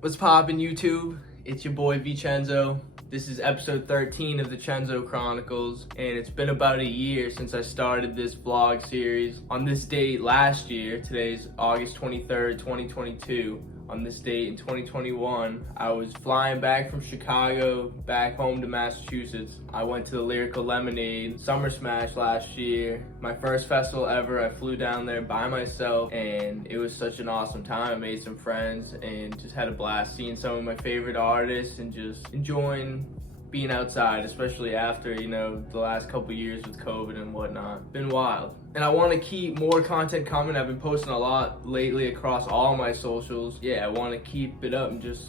What's poppin' YouTube? It's your boy Chenzo. This is episode 13 of the Chenzo Chronicles, and it's been about a year since I started this vlog series. On this date last year, today's August 23rd, 2022, on this date in 2021, I was flying back from Chicago back home to Massachusetts. I went to the Lyrical Lemonade Summer Smash last year. My first festival ever. I flew down there by myself and it was such an awesome time. I made some friends and just had a blast seeing some of my favorite artists and just enjoying being outside, especially after, the last couple years with COVID and whatnot. Been wild. And I want to keep more content coming. I've been posting a lot lately across all my socials. Yeah, I want to keep it up and just,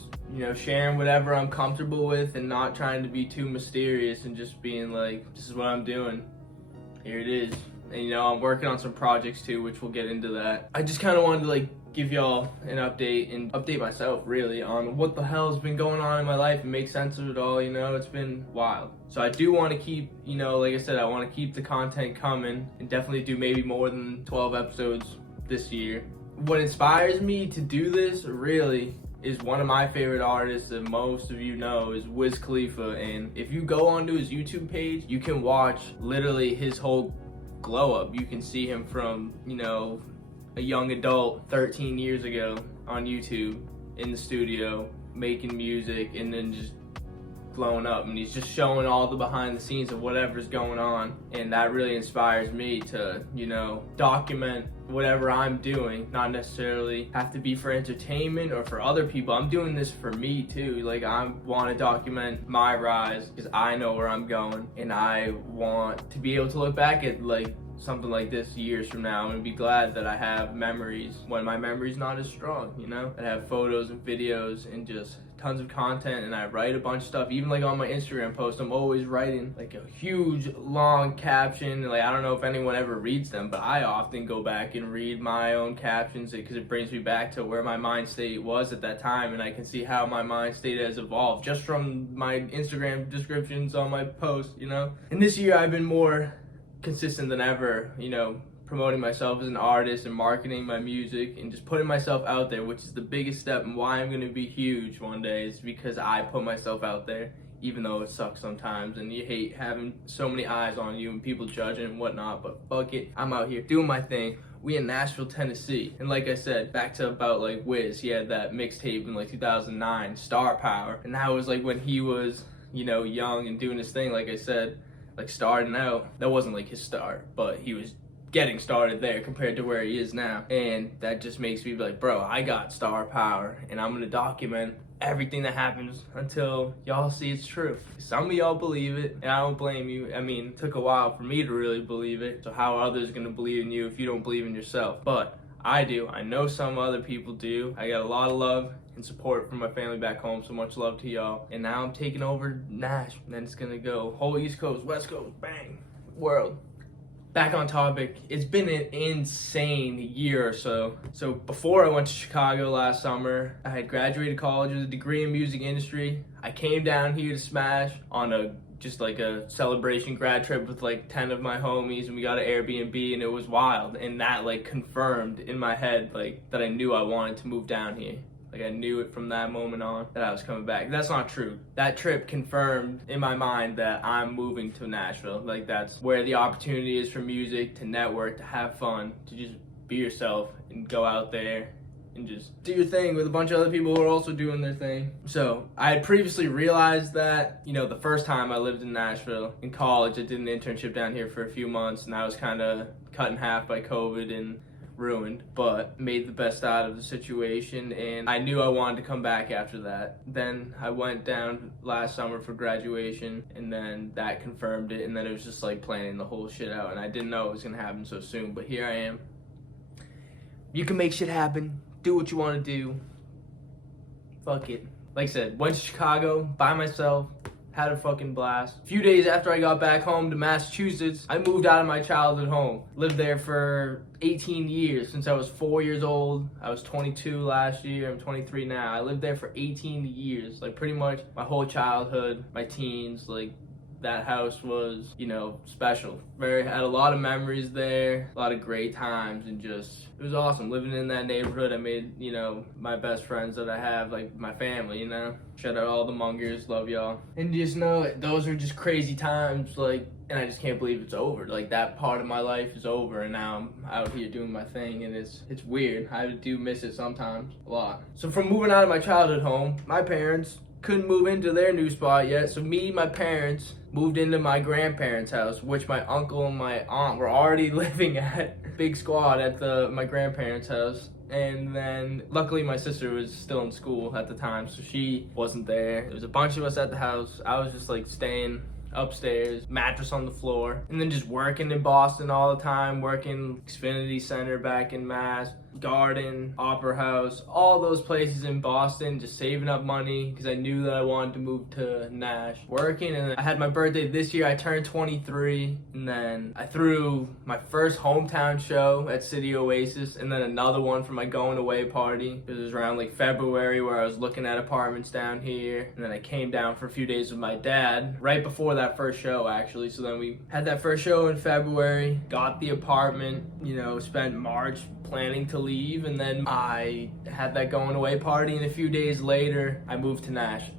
sharing whatever I'm comfortable with and not trying to be too mysterious and just being like, this is what I'm doing. Here it is. And I'm working on some projects too, which we'll get into that. I just kind of wanted to give y'all an update and update myself really on what the hell's been going on in my life and make sense of it all. It's been wild. So I do want to keep, like I said, I want to keep the content coming and definitely do maybe more than 12 episodes this year. What inspires me to do this really is one of my favorite artists that most of you know is Wiz Khalifa. And if you go onto his YouTube page, you can watch literally his whole glow up. You can see him from, a young adult 13 years ago on YouTube in the studio making music and then just blowing up, and he's just showing all the behind the scenes of whatever's going on, and that really inspires me to document whatever I'm doing. Not necessarily have to be for entertainment or for other people. I'm doing this for me too. I want to document my rise because I know where I'm going, and I want to be able to look back at something like this years from now and be glad that I have memories when my memory's not as strong, I have photos and videos and just tons of content, and I write a bunch of stuff. Even on my Instagram post, I'm always writing a huge long caption. I don't know if anyone ever reads them, but I often go back and read my own captions because it brings me back to where my mind state was at that time, and I can see how my mind state has evolved just from my Instagram descriptions on my posts, And this year I've been more consistent than ever, promoting myself as an artist and marketing my music and just putting myself out there, which is the biggest step, and why I'm going to be huge one day is because I put myself out there, even though it sucks sometimes and you hate having so many eyes on you and people judging and whatnot. But fuck it, I'm out here doing my thing. We in Nashville, Tennessee, and like I said, back to about Wiz, he had that mixtape in 2009, Star Power, and that was when he was young and doing his thing. Like I said, starting out, that wasn't his start, but he was getting started there compared to where he is now. And that just makes me be like, bro, I got star power and I'm gonna document everything that happens until y'all see it's true. Some of y'all believe it, and I don't blame you. It took a while for me to really believe it, so how are others gonna believe in you if you don't believe in yourself? But I do. I know some other people do. I got a lot of love and support from my family back home, so much love to y'all. And now I'm taking over Nash, and then it's gonna go whole East Coast, West Coast, bang, world. Back on topic, it's been an insane year or so. So before I went to Chicago last summer, I had graduated college with a degree in music industry. I came down here to Smash on a celebration grad trip with 10 of my homies, and we got an Airbnb, and it was wild. And that confirmed in my head that I knew I wanted to move down here. I knew it from that moment on that I was coming back. That's not true. That trip confirmed in my mind that I'm moving to Nashville. That's where the opportunity is for music, to network, to have fun, to just be yourself and go out there and just do your thing with a bunch of other people who are also doing their thing. So I had previously realized that, the first time I lived in Nashville in college, I did an internship down here for a few months, and I was kind of cut in half by COVID and ruined, but made the best out of the situation, and I knew I wanted to come back after that. Then I went down last summer for graduation, and then that confirmed it, and then it was just planning the whole shit out, and I didn't know it was gonna happen so soon, but here I am. You can make shit happen, do what you want to do, fuck it. Like I said, went to Chicago by myself, had a fucking blast. A few days after I got back home to Massachusetts, I moved out of my childhood home. Lived there for 18 years, since I was 4 years old. I was 22 last year, I'm 23 now. I lived there for 18 years, pretty much my whole childhood, my teens, that house was, you know, special. Had a lot of memories there, a lot of great times, and just, it was awesome living in that neighborhood. I made, you know, my best friends that I have, like my family, you know. Shout out all the Mungers, love y'all. And just know those are just crazy times, like, and I just can't believe it's over. Like, that part of my life is over, and now I'm out here doing my thing, and it's weird. I do miss it sometimes, a lot. So from moving out of my childhood home, my parents couldn't move into their new spot yet, so me and my parents moved into my grandparents' house, which my uncle and my aunt were already living at. Big squad at my grandparents' house. And then luckily my sister was still in school at the time, so she wasn't there. There was a bunch of us at the house. I was just like staying upstairs, mattress on the floor, and then just working in Boston all the time, working Xfinity Center back in Mass, Garden, Opera House, all those places in Boston, just saving up money because I knew that I wanted to move to Nash. Working, and I had my birthday this year. I turned 23, and then I threw my first hometown show at City Oasis, and then another one for my going away party. It was around like February where I was looking at apartments down here, and then I came down for a few days with my dad right before that first show, actually. So then we had that first show in February, got the apartment, you know, spent March planning to leave, and then I had that going away party, and a few days later I moved to Nash.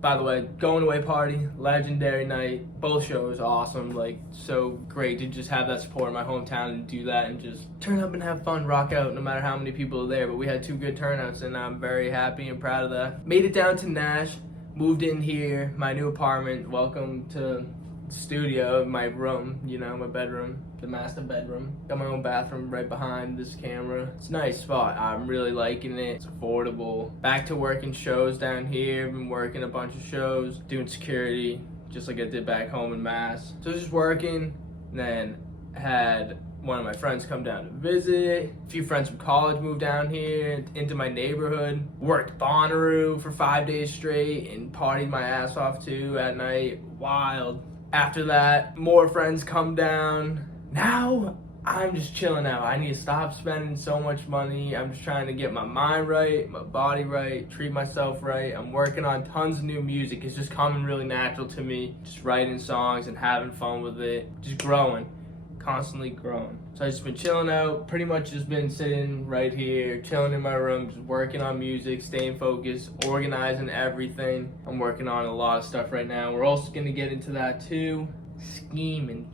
By the way, going away party, legendary night, both shows awesome, like so great to just have that support in my hometown and do that and just turn up and have fun, rock out no matter how many people are there. But we had 2 good turnouts, and I'm very happy and proud of that. Made it down to Nash, moved in here, my new apartment. Welcome to the studio, my room, you know, my bedroom, the master bedroom. Got my own bathroom right behind this camera. It's a nice spot. I'm really liking it. It's affordable. Back to working shows down here. Been working a bunch of shows, doing security, just like I did back home in Mass. So just working, and then had one of my friends come down to visit. A few friends from college moved down here into my neighborhood. Worked Bonnaroo for 5 days straight and partied my ass off too at night. Wild. After that, more friends come down. Now, I'm just chilling out. I need to stop spending so much money. I'm just trying to get my mind right, my body right, treat myself right. I'm working on tons of new music. It's just coming really natural to me. Just writing songs and having fun with it. Just growing, constantly growing. So I've just been chilling out, pretty much just been sitting right here, chilling in my room, just working on music, staying focused, organizing everything. I'm working on a lot of stuff right now. We're also gonna get into that too. Scheming.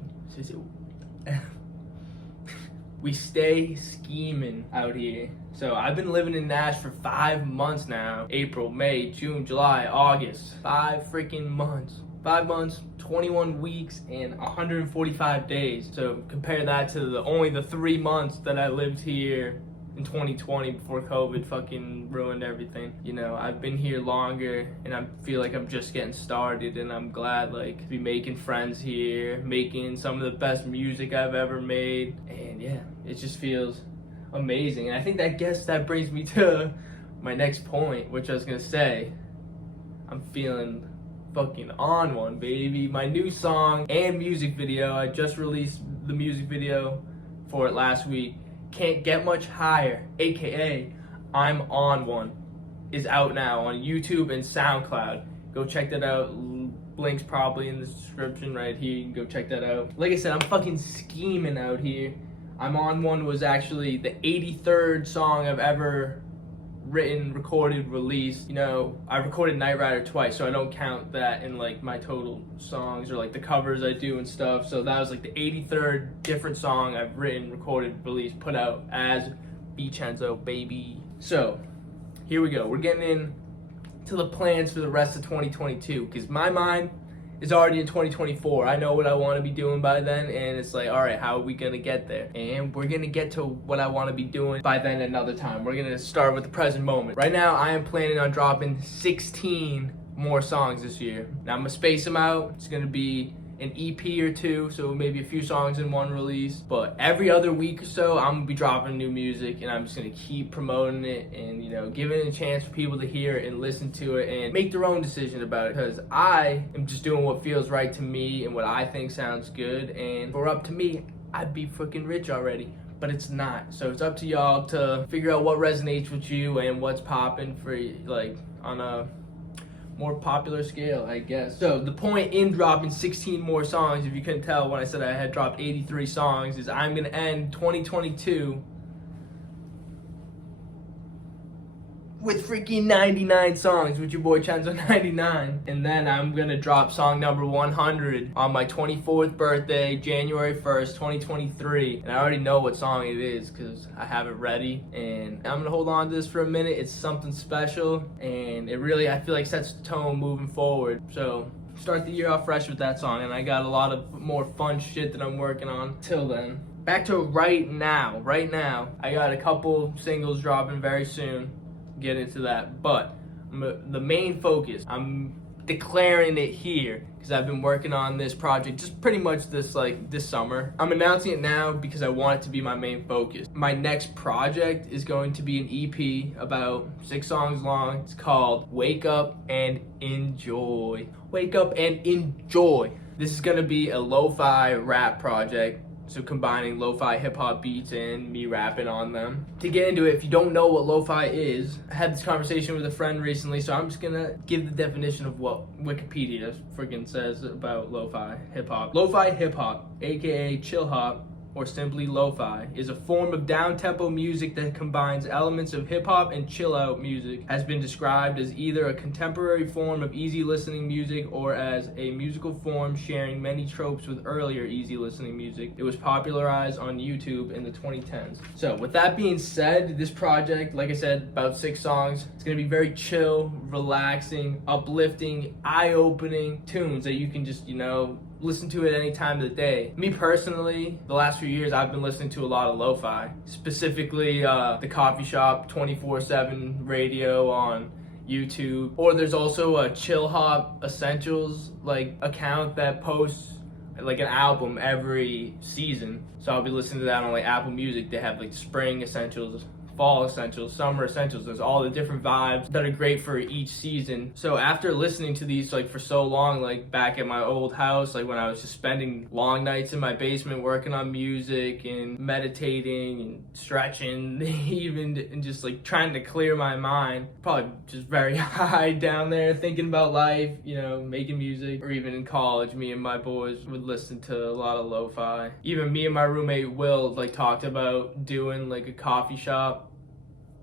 We stay scheming out here. So I've been living in Nash for 5 months now. April, May, June, July, August. 5 freaking months. 5 months, 21 weeks, and 145 days. So compare that to only the 3 months that I lived here in 2020 before COVID fucking ruined everything. You know, I've been here longer, and I feel like I'm just getting started, and I'm glad like to be making friends here, making some of the best music I've ever made, and yeah, it just feels amazing. And I think that brings me to my next point, which I was gonna say, I'm feeling fucking on one, baby. My new song and music video, I just released the music video for it last week. Can't Get Much Higher, aka I'm On One, is out now on YouTube and SoundCloud. Go check that out. Link's probably in the description right here. You can go check that out. Like I said, I'm fucking scheming out here. I'm On One was actually the 83rd song I've ever written, recorded, released. You know, I recorded Night Rider twice, so I don't count that in like my total songs or like the covers I do and stuff. So that was like the 83rd different song I've written, recorded, released, put out as Chenzo, baby. So here we go. We're getting in to the plans for the rest of 2022 because my mind is already in 2024. I know what I want to be doing by then, and it's like, all right, how are we gonna get there? And we're gonna get to what I want to be doing by then another time. We're gonna start with the present moment. Right now, I am planning on dropping 16 more songs this year. Now I'm gonna space them out. It's gonna be an EP or 2, so maybe a few songs in one release. But every other week or so, I'm gonna be dropping new music, and I'm just gonna keep promoting it and, you know, giving it a chance for people to hear it and listen to it and make their own decision about it. Because I am just doing what feels right to me and what I think sounds good. And if it were up to me, I'd be freaking rich already. But it's not. So it's up to y'all to figure out what resonates with you and what's popping for, like, on a more popular scale, I guess. So the point in dropping 16 more songs, if you couldn't tell when I said I had dropped 83 songs, is I'm gonna end 2022 with freaking 99 songs with your boy Chenzo 99. And then I'm gonna drop song number 100 on my 24th birthday, January 1st, 2023. And I already know what song it is because I have it ready. And I'm gonna hold on to this for a minute. It's something special, and it really, I feel like, sets the tone moving forward. So start the year off fresh with that song, and I got a lot of more fun shit that I'm working on till then. Back to right now. I got a couple singles dropping very soon. Get into that, but the main focus, I'm declaring it here because I've been working on this project just pretty much this summer. I'm announcing it now because I want it to be my main focus. My next project is going to be an EP about 6 songs long. It's called Wake Up and Enjoy. Wake Up and Enjoy. This is gonna be a lo-fi rap project. So combining lo-fi hip-hop beats and me rapping on them. To get into it, if you don't know what lo-fi is, I had this conversation with a friend recently, so I'm just gonna give the definition of what Wikipedia freaking says about lo-fi hip-hop. Lo-fi hip-hop, aka chill hop, or simply lo-fi, is a form of down-tempo music that combines elements of hip-hop and chill-out music. Has been described as either a contemporary form of easy listening music or as a musical form sharing many tropes with earlier easy listening music. It was popularized on YouTube in the 2010s. So with that being said, this project, like I said, about 6 songs. It's gonna be very chill, relaxing, uplifting, eye-opening tunes that you can just, listen to it any time of the day. Me personally, the last few years I've been listening to a lot of lo-fi, specifically the coffee shop 24/7 radio on YouTube, or there's also a Chill Hop Essentials account that posts an album every season. So I'll be listening to that on Apple Music. They have spring essentials, fall essentials, summer essentials. There's all the different vibes that are great for each season. So after listening to these for so long, back at my old house, when I was just spending long nights in my basement working on music and meditating and stretching even, and just trying to clear my mind, probably just very high down there thinking about life, making music. Or even in college, me and my boys would listen to a lot of lo-fi. Even me and my roommate Will talked about doing a coffee shop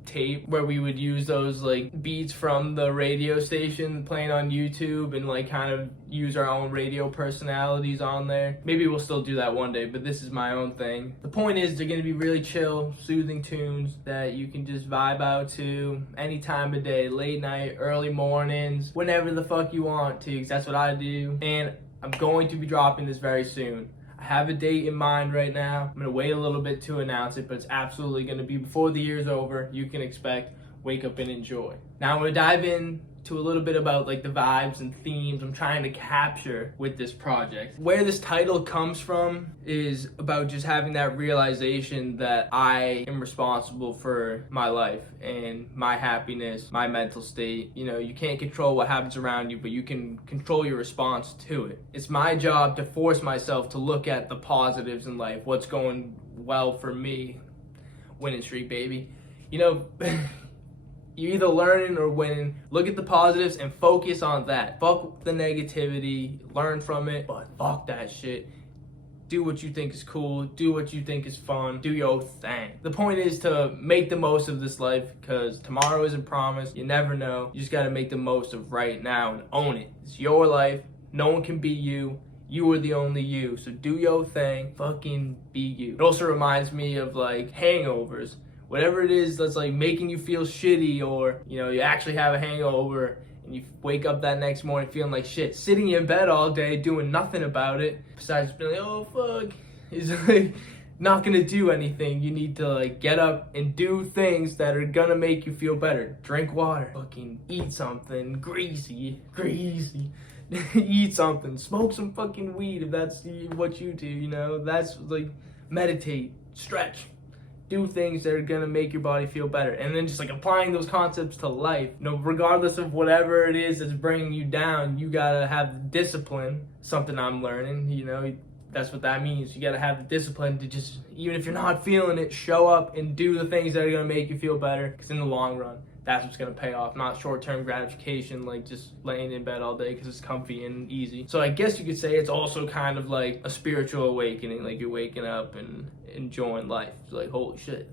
tape where we would use those beats from the radio station playing on YouTube and kind of use our own radio personalities on there. Maybe we'll still do that one day, but this is my own thing. The point is they're gonna be really chill, soothing tunes that you can just vibe out to any time of day, late night, early mornings, whenever the fuck you want to, because that's what I do. And I'm going to be dropping this very soon. I have a date in mind right now. I'm gonna wait a little bit to announce it, but it's absolutely gonna be before the year's over. You can expect Wake Up and Enjoy. Now I'm gonna dive in to a little bit about the vibes and themes I'm trying to capture with this project. Where this title comes from is about just having that realization that I am responsible for my life and my happiness, my mental state. You can't control what happens around you, but you can control your response to it. It's my job to force myself to look at the positives in life, what's going well for me. Winning streak, baby. You're either learning or winning. Look at the positives and focus on that. Fuck the negativity, learn from it, but fuck that shit. Do what you think is cool, do what you think is fun, do your thing. The point is to make the most of this life, because tomorrow isn't promised, you never know. You just gotta make the most of right now and own it. It's your life, no one can be you. You are the only you, so do your thing, fucking be you. It also reminds me of hangovers. Whatever it is that's making you feel shitty, or you actually have a hangover and you wake up that next morning feeling like shit, sitting in bed all day doing nothing about it besides being oh fuck, is not gonna do anything. You need to get up and do things that are gonna make you feel better. Drink water, fucking eat something greasy eat something, smoke some fucking weed if that's what you do. That's meditate, stretch, do things that are gonna make your body feel better. And then just applying those concepts to life. Regardless of whatever it is that's bringing you down, you gotta have discipline. Something I'm learning, that's what that means. You gotta have the discipline to just, even if you're not feeling it, show up and do the things that are gonna make you feel better. Because in the long run, that's what's gonna pay off, not short-term gratification, like just laying in bed all day because it's comfy and easy. So I guess you could say it's also kind of like a spiritual awakening, like you're waking up and enjoying life. It's like, holy shit,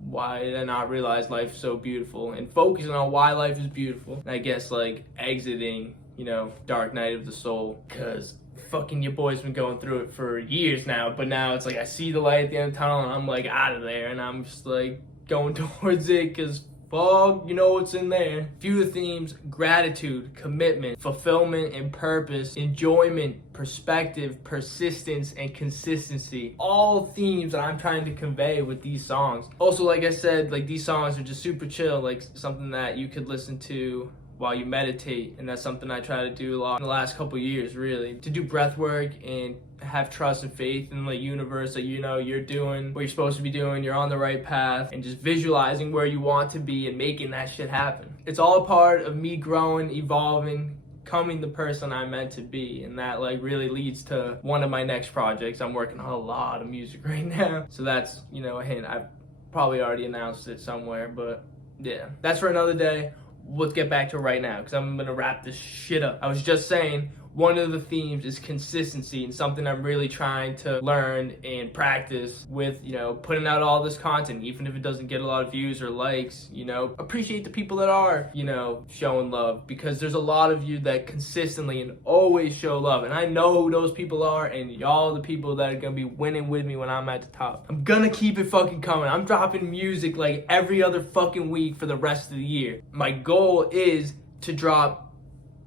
why did I not realize life's so beautiful? And focusing on why life is beautiful. And I guess like exiting, you know, dark night of the soul, because fucking your boy's been going through it for years now, but now it's like I see the light at the end of the tunnel and I'm like out of there, and I'm just like going towards it because fuck, you know what's in there. Few of the themes: gratitude, commitment, fulfillment and purpose, enjoyment, perspective, persistence, and consistency. All themes that I'm trying to convey with these songs. Also, like I said, like these songs are just super chill, like something that you could listen to while you meditate, and that's something I try to do a lot in the last couple years, really, to do breath work and have trust and faith in the universe that, you know, you're doing what you're supposed to be doing, you're on the right path, and just visualizing where you want to be and making that shit happen. It's all a part of me growing, evolving, becoming the person I'm meant to be, and that like really leads to one of my next projects. I'm working on a lot of music right now, so that's, you know, a hint. I've probably already announced it somewhere, but yeah, that's for another day. Let's get back to it right now, because I'm gonna wrap this shit up. I was just saying, one of the themes is consistency, and something I'm really trying to learn and practice with, you know, putting out all this content, even if it doesn't get a lot of views or likes. You know, appreciate the people that are, you know, showing love, because there's a lot of you that consistently and always show love, and I know who those people are, and y'all are the people that are gonna be winning with me when I'm at the top. I'm gonna keep it fucking coming. I'm dropping music like every other fucking week for the rest of the year. My goal is to drop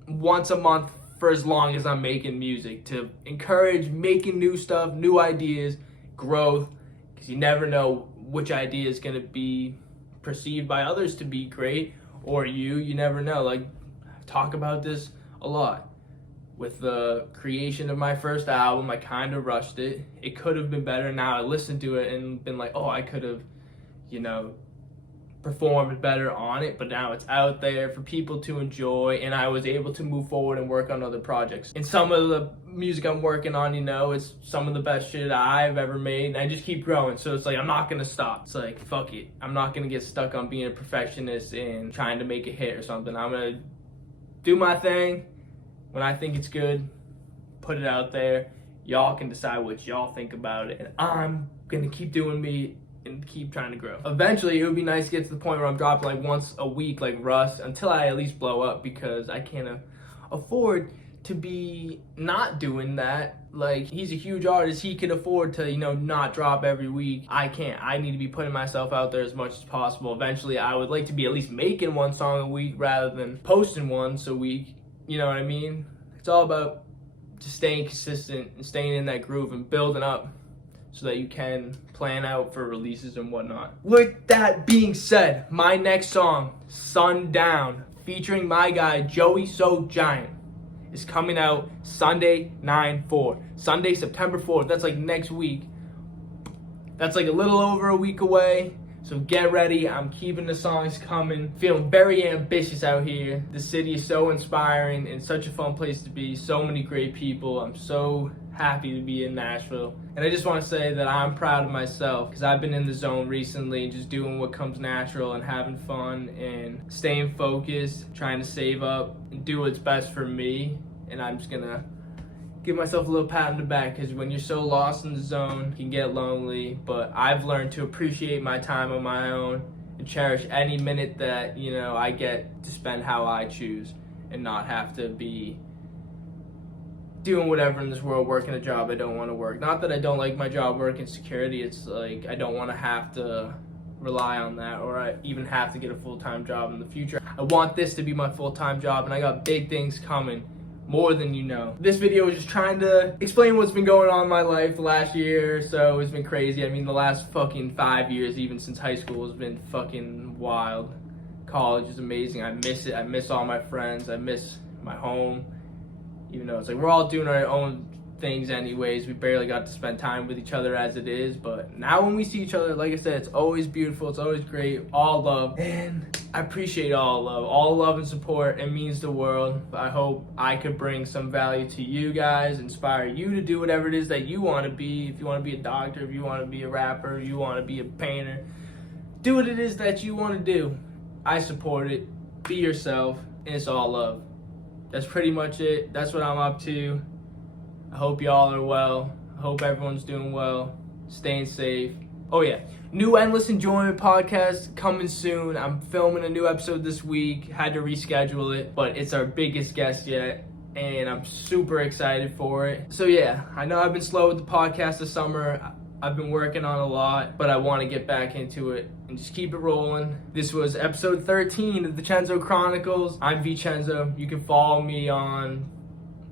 once a month for as long as I'm making music, to encourage making new stuff, new ideas, growth, because you never know which idea is going to be perceived by others to be great, or you never know. Like, I talk about this a lot. With the creation of my first album, I kind of rushed it. It could have been better. Now I listened to it and been like, oh, I could have, you know, performed better on it, but now it's out there for people to enjoy, and I was able to move forward and work on other projects. And some of the music I'm working on, you know, it's some of the best shit I've ever made, and I just keep growing. So it's like, I'm not gonna stop. It's like, fuck it. I'm not gonna get stuck on being a perfectionist and trying to make a hit or something. I'm gonna do my thing. When I think it's good, put it out there. Y'all can decide what y'all think about it, and I'm gonna keep doing me and keep trying to grow. Eventually, it would be nice to get to the point where I'm dropping like once a week, like Russ, until I at least blow up, because I can't afford to be not doing that. Like, he's a huge artist. He can afford to, you know, not drop every week. I can't. I need to be putting myself out there as much as possible. Eventually, I would like to be at least making one song a week rather than posting once a week. You know what I mean? It's all about just staying consistent and staying in that groove and building up, so that you can plan out for releases and whatnot. With that being said, my next song, Sundown, featuring my guy Joey So Giant, is coming out Sunday, 9/4. Sunday, September 4th. That's like next week. That's like a little over a week away. So get ready. I'm keeping the songs coming. Feeling very ambitious out here. The city is so inspiring and such a fun place to be. So many great people. I'm so happy to be in Nashville. And I just want to say that I'm proud of myself, because I've been in the zone recently and just doing what comes natural and having fun and staying focused, trying to save up and do what's best for me. And I'm just gonna give myself a little pat on the back, because when you're so lost in the zone, you can get lonely. But I've learned to appreciate my time on my own and cherish any minute that, you know, I get to spend how I choose, and not have to be doing whatever in this world, working a job I don't want to work. Not that I don't like my job, working security. It's like, I don't want to have to rely on that, or I even have to get a full-time job in the future. I want this to be my full-time job, and I got big things coming, more than you know. This video is just trying to explain what's been going on in my life the last year or so. It's been crazy. I mean, the last fucking 5 years, even since high school, has been fucking wild. College is amazing. I miss it. I miss all my friends. I miss my home. Even though it's like we're all doing our own things anyways, we barely got to spend time with each other as it is. But now when we see each other, like I said, it's always beautiful, it's always great, all love. And I appreciate all love and support. It means the world. I hope I could bring some value to you guys, inspire you to do whatever it is that you want to be. If you want to be a doctor, if you want to be a rapper, if you want to be a painter, do what it is that you want to do. I support it. Be yourself, and it's all love. That's pretty much it. That's what I'm up to. I hope y'all are well. I hope everyone's doing well, staying safe. Oh yeah, new Endless Enjoyment podcast coming soon. I'm filming a new episode this week. Had to reschedule it, but it's our biggest guest yet, and I'm super excited for it. So yeah, I know I've been slow with the podcast this summer. I've been working on a lot, but I want to get back into it and just keep it rolling. This was episode 13 of the Chenzo Chronicles. I'm Chenzo. You can follow me on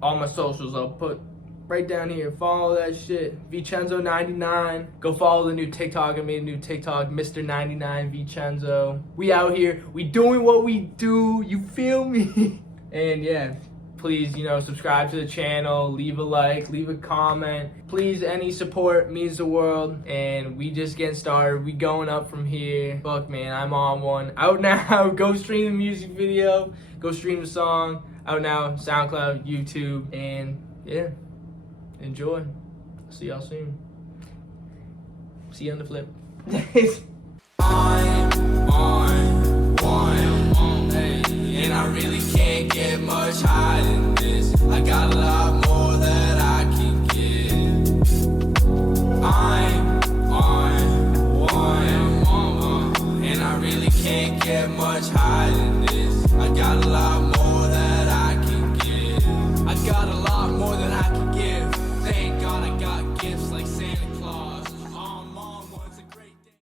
all my socials. I'll put right down here. Follow that shit. Chenzo99. Go follow the new TikTok. I made a new TikTok, Mr. 99 Chenzo. We out here. We doing what we do. You feel me? And yeah. Please, subscribe to the channel, leave a like, leave a comment. Please, any support means the world. And we just getting started. We going up from here. Fuck, man, I'm on one. Out now. Go stream the music video. Go stream the song. Out now, SoundCloud, YouTube. And yeah, enjoy. See y'all soon. See you on the flip. I'm on one. Hey, and I really can't get much higher than this. I got a lot more that I can give. I'm on one, and I really can't get much higher than this. I got a lot more that I can give. I got